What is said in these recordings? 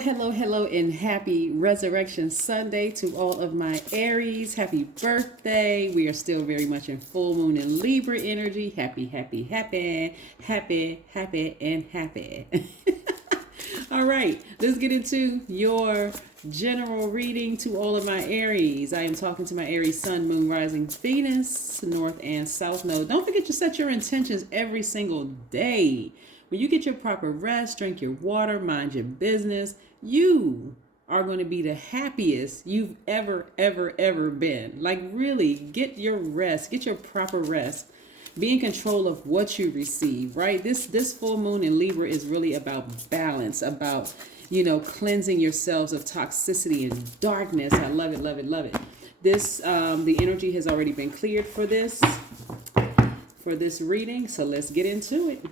Hello, and happy Resurrection Sunday to all of my Aries. Happy birthday. We are still very much in full moon and Libra energy. Happy, and happy. All right, let's get into your general reading to all of my Aries. I am talking to my Aries Sun, Moon, Rising, Venus, North and South Node. Don't forget to set your intentions every single day. When you get your proper rest, drink your water, mind your business, you are going to be the happiest you've ever been. Like, really, get your rest, get your proper rest. Be in control of what you receive, right? This full moon in Libra is really about balance, about, cleansing yourselves of toxicity and darkness. I love it. This, the energy has already been cleared for this reading. So let's get into it.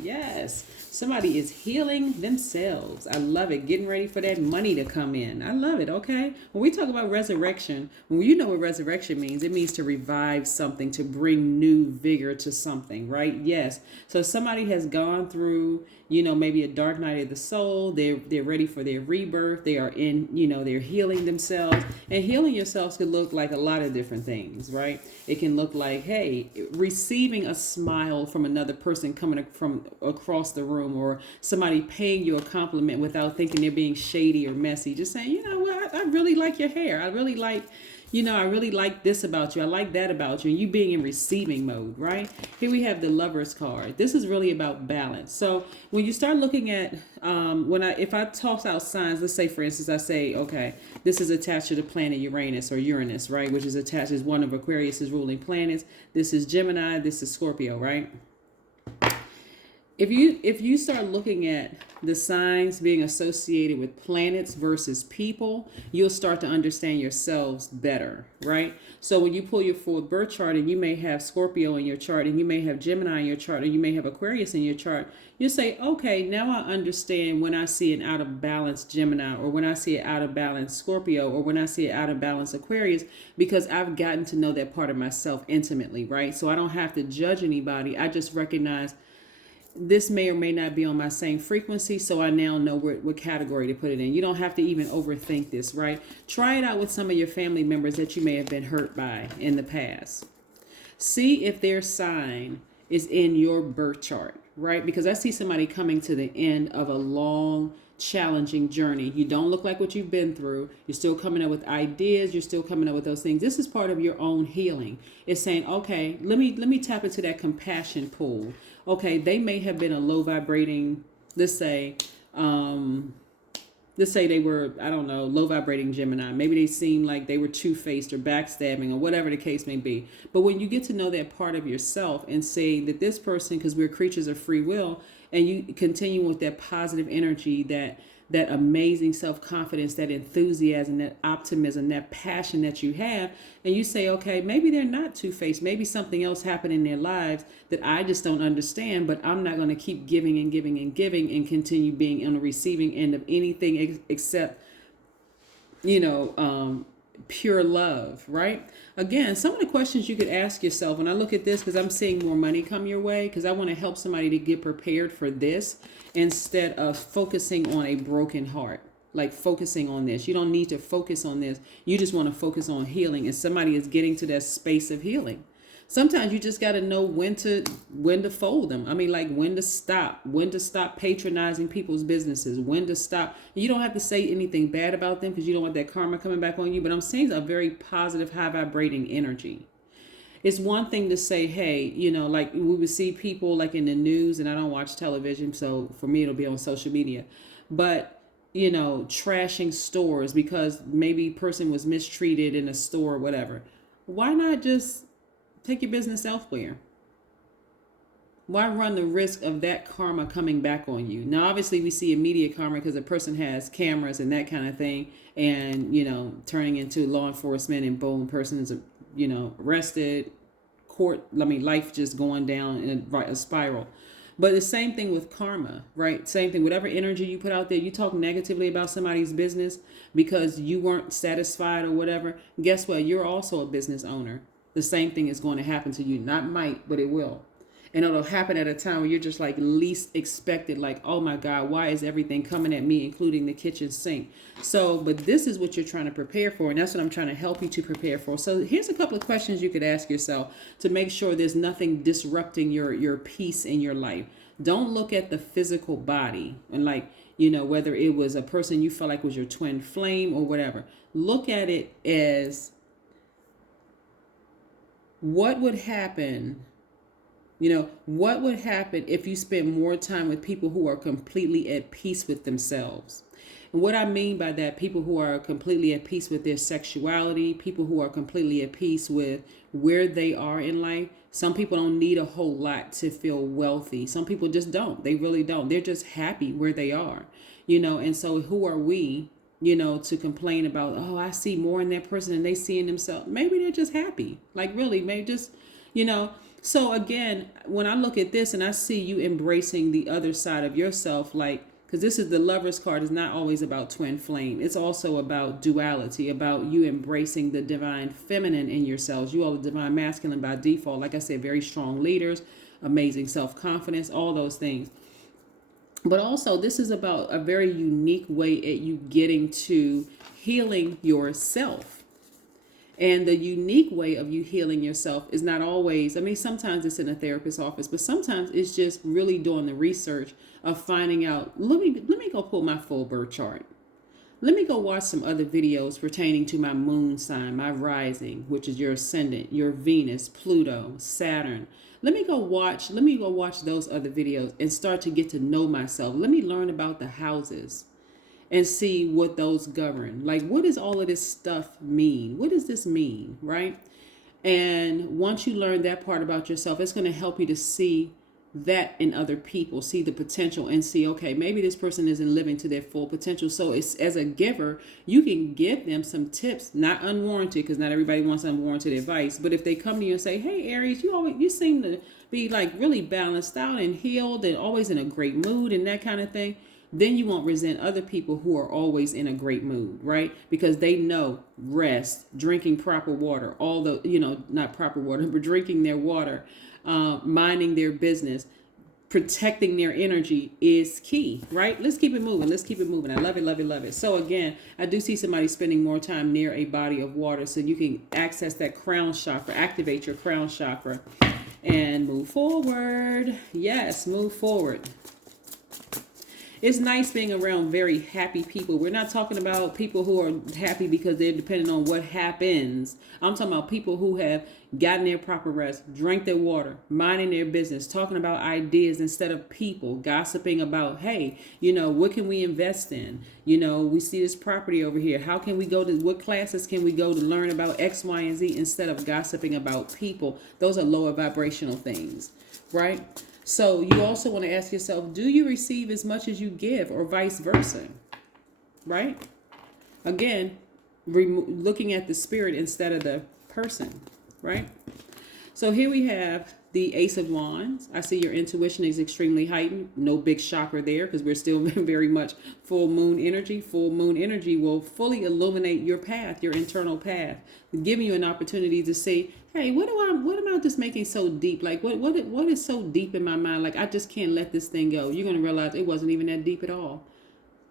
Yes, somebody is healing themselves. I love it. Getting ready for that money to come in. I love it. Okay. When we talk about resurrection, when you know what resurrection means, it means to revive something, to bring new vigor to something, right? Yes. So somebody has gone through, maybe a dark night of the soul. They're ready for their rebirth. They are in, they're healing themselves. And healing yourselves could look like a lot of different things, right? It can look like, hey, receiving a smile from another person coming from across the room, or somebody paying you a compliment without thinking they're being shady or messy. Just saying, I really like your hair. I really like this about you. I like that about you. And you being in receiving mode, right? Here we have the Lover's card. This is really about balance. So when you start looking at, if I toss out signs, let's say, for instance, I say, okay, this is attached to the planet Uranus, right? Which is attached as one of Aquarius's ruling planets. This is Gemini. This is Scorpio, right? If you start looking at the signs being associated with planets versus people, you'll start to understand yourselves better, right? So when you pull your full birth chart and you may have Scorpio in your chart, and you may have Gemini in your chart, or you may have Aquarius in your chart, you say, okay, now I understand when I see an out of balance Gemini, or when I see an out of balance Scorpio, or when I see an out of balance Aquarius, because I've gotten to know that part of myself intimately, right? So I don't have to judge anybody. I just recognize this may or may not be on my same frequency, so I now know what category to put it in. You don't have to even overthink this, right? Try it out with some of your family members that you may have been hurt by in the past. See if their sign is in your birth chart, right? Because I see somebody coming to the end of a long, challenging journey. You don't look like what you've been through. You're still coming up with ideas. You're still coming up with those things. This is part of your own healing. It's saying, okay, let me tap into that compassion pool. Okay, they may have been a low vibrating, let's say they were, I don't know, low vibrating Gemini. Maybe they seemed like they were two-faced or backstabbing or whatever the case may be. But when you get to know that part of yourself and say that this person, because we're creatures of free will, and you continue with that positive energy, that amazing self-confidence, that enthusiasm, that optimism, that passion that you have, and you say, okay, maybe they're not two-faced. Maybe something else happened in their lives that I just don't understand, but I'm not going to keep giving and continue being on the receiving end of anything except, pure love, right? Again, some of the questions you could ask yourself when I look at this, because I'm seeing more money come your way, because I want to help somebody to get prepared for this instead of focusing on a broken heart. Like focusing on this. You don't need to focus on this. You just want to focus on healing, and somebody is getting to that space of healing. Sometimes you just got to know when to fold them. I mean, like when to stop patronizing people's businesses, when to stop. You don't have to say anything bad about them because you don't want that karma coming back on you. But I'm saying a very positive, high vibrating energy. It's one thing to say, hey, like we would see people like in the news, and I don't watch television, so for me it'll be on social media. But trashing stores because maybe a person was mistreated in a store or whatever. Why not just take your business elsewhere? Why run the risk of that karma coming back on you? Now, obviously, we see immediate karma because the person has cameras and that kind of thing, and, turning into law enforcement, and boom, person is, arrested, life just going down in a spiral. But the same thing with karma, right? Same thing, whatever energy you put out there, you talk negatively about somebody's business because you weren't satisfied or whatever. Guess what? You're also a business owner. The same thing is going to happen to you. Not might, but it will. And it'll happen at a time where you're just like least expected, like, oh my God, why is everything coming at me, including the kitchen sink? So, but this is what you're trying to prepare for, and that's what I'm trying to help you to prepare for. So here's a couple of questions you could ask yourself to make sure there's nothing disrupting your peace in your life. Don't look at the physical body and like, whether it was a person you felt like was your twin flame or whatever. Look at it as what would happen. What would happen if you spent more time with people who are completely at peace with themselves? And what I mean by that, people who are completely at peace with their sexuality, people who are completely at peace with where they are in life. Some people don't need a whole lot to feel wealthy. Some people just don't. They really don't. They're just happy where they are, and so who are we, to complain about, oh, I see more in that person than they see in themselves. Maybe they're just happy. Like really, maybe just, So again, when I look at this and I see you embracing the other side of yourself, like, because this is the Lover's card, is not always about twin flame. It's also about duality, about you embracing the divine feminine in yourselves. You all are divine masculine by default. Like I said, very strong leaders, amazing self-confidence, all those things. But also, this is about a very unique way at you getting to healing yourself. And the unique way of you healing yourself is not always, sometimes it's in a therapist's office, but sometimes it's just really doing the research of finding out, let me go pull my full birth chart. Let me go watch some other videos pertaining to my moon sign, my rising, which is your ascendant, your Venus, Pluto, Saturn. Let me go watch those other videos and start to get to know myself. Let me learn about the houses and see what those govern. Like, what does all of this stuff mean? What does this mean, right? And once you learn that part about yourself, it's going to help you to see that in other people, see the potential and see, okay, maybe this person isn't living to their full potential. So it's, as a giver, you can give them some tips, not unwarranted, because not everybody wants unwarranted advice. But if they come to you and say, hey, Aries, you seem to be like really balanced out and healed and always in a great mood and that kind of thing, then you won't resent other people who are always in a great mood, right? Because they know rest, drinking proper water, all the, not proper water, but drinking their water, minding their business, protecting their energy is key, right? Let's keep it moving. I love it, love it, love it. So again, I do see somebody spending more time near a body of water so you can access that crown chakra, activate your crown chakra and move forward. Yes, move forward. It's nice being around very happy people. We're not talking about people who are happy because they're dependent on what happens. I'm talking about people who have gotten their proper rest, drank their water, minding their business, talking about ideas instead of people, gossiping about, hey, what can we invest in? We see this property over here. How can we go to, what classes can we go to learn about X, Y, and Z instead of gossiping about people? Those are lower vibrational things, right? So you also want to ask yourself, do you receive as much as you give or vice versa? Right? Again, looking at the spirit instead of the person, right? So here we have the Ace of Wands. I see your intuition is extremely heightened. No big shocker there because we're still very much full moon energy. Full moon energy will fully illuminate your path, your internal path, giving you an opportunity to see, hey, what am I just making so deep? Like what is so deep in my mind? Like I just can't let this thing go. You're going to realize it wasn't even that deep at all.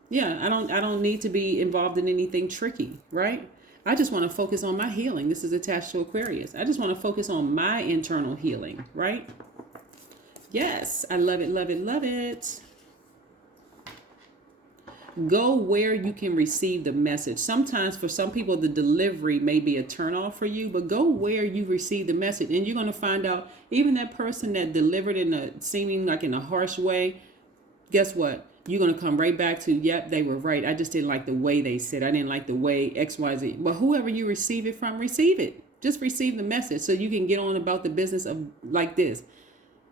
Yeah, I don't need to be involved in anything tricky, right? I just want to focus on my healing. This is attached to Aquarius. I just want to focus on my internal healing, right? Yes, I love it, love it, love it. Go where you can receive the message. Sometimes for some people, the delivery may be a turnoff for you, but go where you receive the message. And you're going to find out even that person that delivered in a seeming like in a harsh way, guess what? You're going to come right back to, yep, they were right. I just didn't like the way they said. I didn't like the way X, Y, Z. But whoever you receive it from, receive it. Just receive the message so you can get on about the business of like this.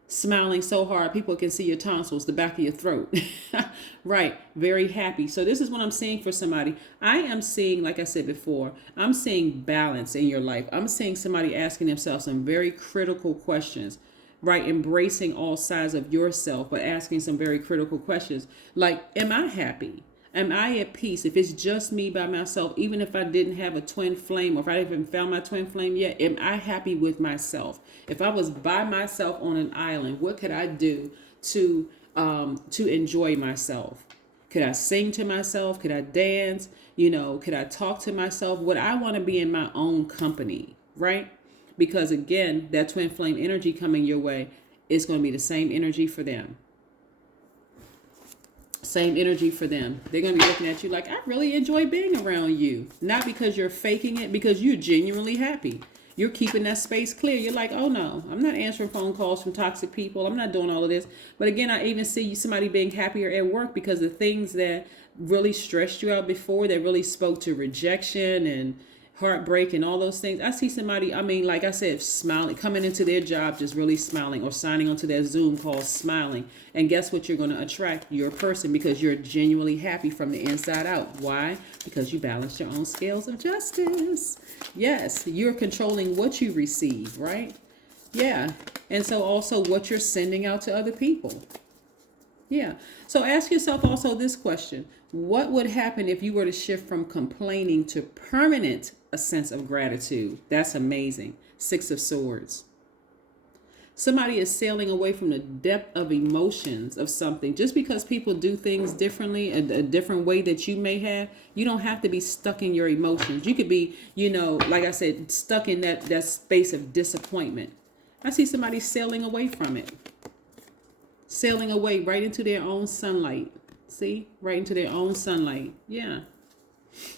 Smiling so hard, people can see your tonsils, the back of your throat. Right. Very happy. So this is what I'm seeing for somebody. I am seeing, like I said before, I'm seeing balance in your life. I'm seeing somebody asking themselves some very critical questions. Right, embracing all sides of yourself, but asking some very critical questions like, am I happy? Am I at peace? If it's just me by myself, even if I didn't have a twin flame, or if I haven't found my twin flame yet, am I happy with myself? If I was by myself on an island, what could I do to enjoy myself? Could I sing to myself? Could I dance? Could I talk to myself? Would I want to be in my own company, right? Because again, that twin flame energy coming your way, it's going to be the same energy for them. Same energy for them. They're going to be looking at you like, I really enjoy being around you. Not because you're faking it, because you're genuinely happy. You're keeping that space clear. You're like, oh no, I'm not answering phone calls from toxic people. I'm not doing all of this. But again, I even see somebody being happier at work because the things that really stressed you out before, that really spoke to rejection and heartbreak and all those things. I see somebody, like I said, smiling, coming into their job, just really smiling, or signing onto their Zoom call, smiling. And guess what? You're going to attract your person because you're genuinely happy from the inside out. Why? Because you balance your own scales of justice. Yes, you're controlling what you receive, right? Yeah. And so also what you're sending out to other people. Yeah. So ask yourself also this question. What would happen if you were to shift from complaining to permanent a sense of gratitude? That's amazing. 6 of Swords. Somebody is sailing away from the depth of emotions of something. Just because people do things differently, a different way that you may have, you don't have to be stuck in your emotions. You could be, like I said, stuck in that space of disappointment. I see somebody sailing away from it. Sailing away right into their own sunlight. See? Right into their own sunlight. Yeah.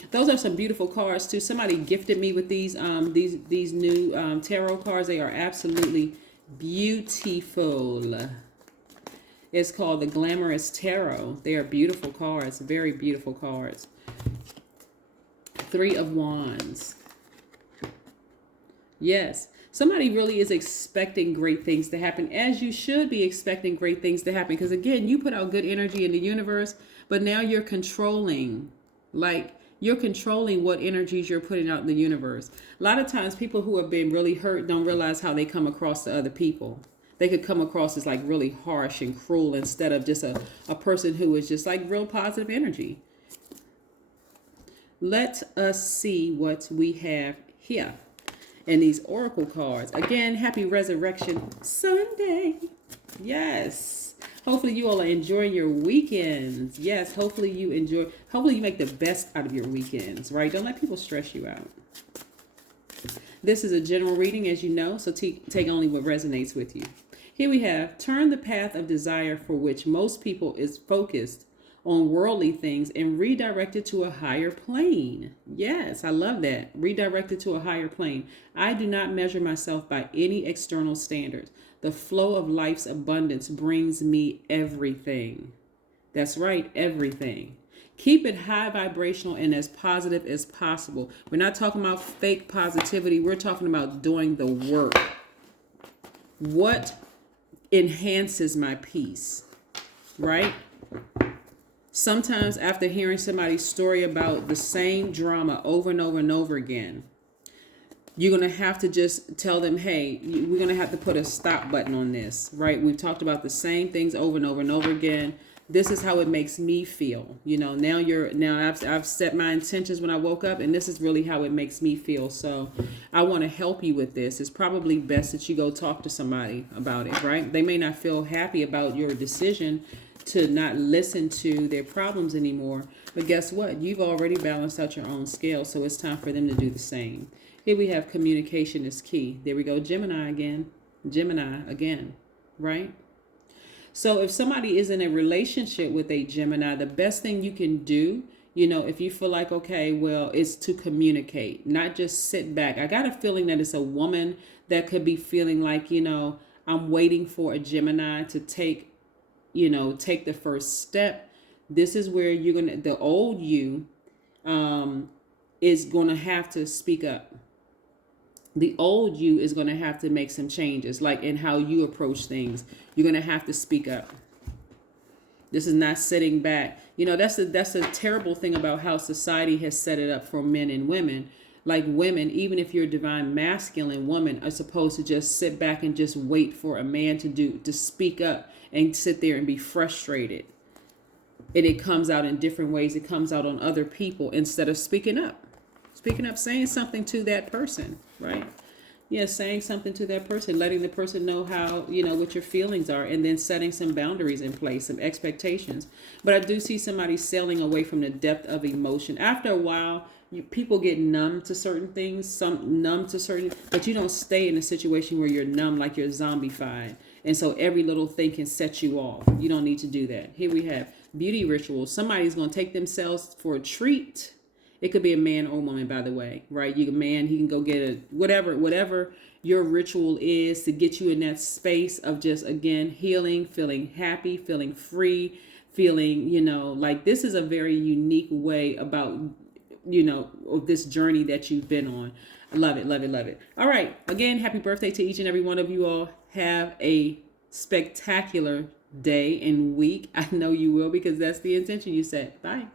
Those are some beautiful cards too. Somebody gifted me with these new tarot cards. They are absolutely beautiful. It's called the Glamorous Tarot. They are beautiful cards. Very beautiful cards. 3 of Wands. Yes. Somebody really is expecting great things to happen, as you should be expecting great things to happen. Because again, you put out good energy in the universe, but now you're controlling, you're controlling what energies you're putting out in the universe. A lot of times people who have been really hurt don't realize how they come across to other people. They could come across as really harsh and cruel instead of just a person who is just real positive energy. Let us see what we have here. And these oracle cards. Again, happy Resurrection Sunday. Yes. Hopefully you all are enjoying your weekends. Yes, hopefully you make the best out of your weekends, right? Don't let people stress you out. This is a general reading, as you know, so take only what resonates with you. Here we have, turn the path of desire for which most people is focused on worldly things and redirected to a higher plane. Yes, I love that. Redirected to a higher plane. I do not measure myself by any external standards. The flow of life's abundance brings me everything. That's right, everything. Keep it high vibrational and as positive as possible. We're not talking about fake positivity. We're talking about doing the work. What enhances my peace, right? Sometimes after hearing somebody's story about the same drama over and over and over again, you're going to have to just tell them, hey, we're going to have to put a stop button on this, right? We've talked about the same things over and over and over again. This is how it makes me feel. Now I've set my intentions when I woke up, and this is really how it makes me feel. So I want to help you with this. It's probably best that you go talk to somebody about it, right? They may not feel happy about your decision to not listen to their problems anymore. But guess what? You've already balanced out your own scale, so it's time for them to do the same. Here we have communication is key. There we go. Gemini again, right? So if somebody is in a relationship with a Gemini, the best thing you can do, if you feel like, okay, well, is to communicate, not just sit back. I got a feeling that it's a woman that could be feeling like, I'm waiting for a Gemini to take the first step. This is where the old you is going to have to speak up. The old you is going to have to make some changes, like in how you approach things. You're going to have to speak up. This is not sitting back. That's a terrible thing about how society has set it up for men and women. Like women, even if you're a divine masculine woman, are supposed to just sit back and just wait for a man to speak up and sit there and be frustrated. And it comes out in different ways. It comes out on other people instead of speaking up. Speaking up, saying something to that person, right? Yeah, saying something to that person, letting the person know how, what your feelings are, and then setting some boundaries in place, some expectations. But I do see somebody sailing away from the depth of emotion. After a while, people get numb to certain things, but you don't stay in a situation where you're numb, like you're zombified. And so every little thing can set you off. You don't need to do that. Here we have beauty rituals. Somebody's going to take themselves for a treat. It could be a man or woman, by the way, right? You a man, he can go get a whatever your ritual is to get you in that space of just, again, healing, feeling happy, feeling free, feeling, like this is a very unique way about, of this journey that you've been on. I love it, love it, love it. All right. Again, happy birthday to each and every one of you all. Have a spectacular day and week. I know you will, because that's the intention you set. Bye.